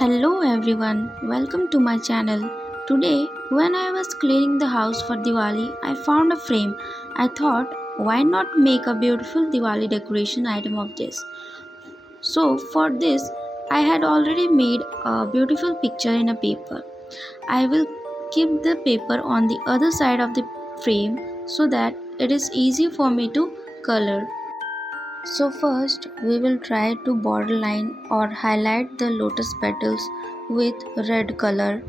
Hello everyone, welcome to my channel. Today, when I was cleaning the house for Diwali, I found a frame. I thought, why not make a beautiful Diwali decoration item of this? So, for this, I had already made a beautiful picture in a paper. I will keep the paper on the other side of the frame so that it is easy for me to color. So first we will try to borderline or highlight the lotus petals with red color.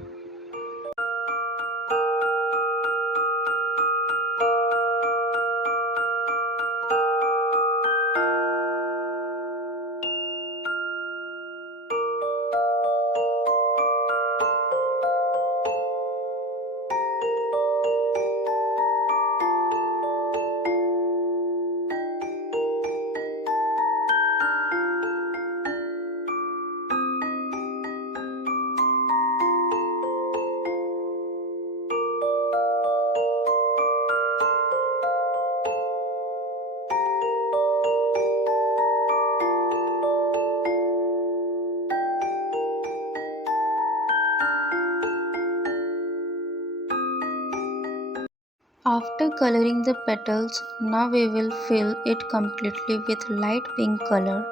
After coloring the petals, now we will fill it completely with light pink color.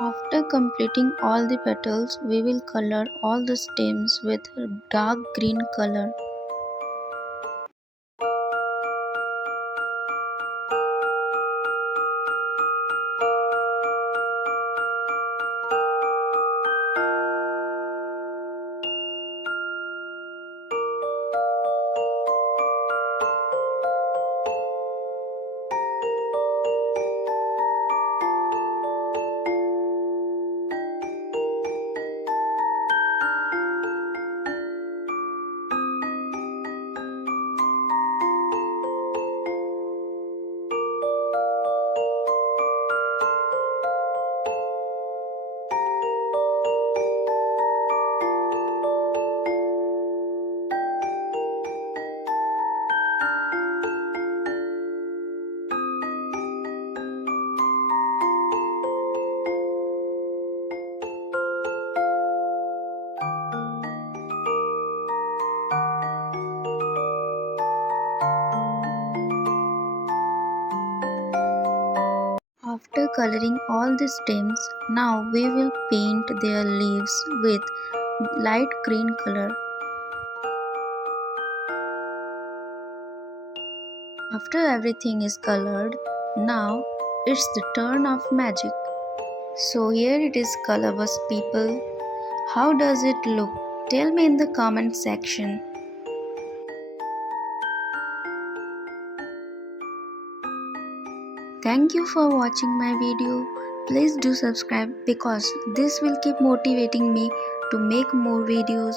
After completing all the petals, we will color all the stems with dark green color. After coloring all the stems, now we will paint their leaves with light green color. After everything is colored, now it's the turn of magic. So here it is, colorless people. How does it look? Tell me in the comment section. Thank you for watching my video. Please do subscribe because this will keep motivating me to make more videos.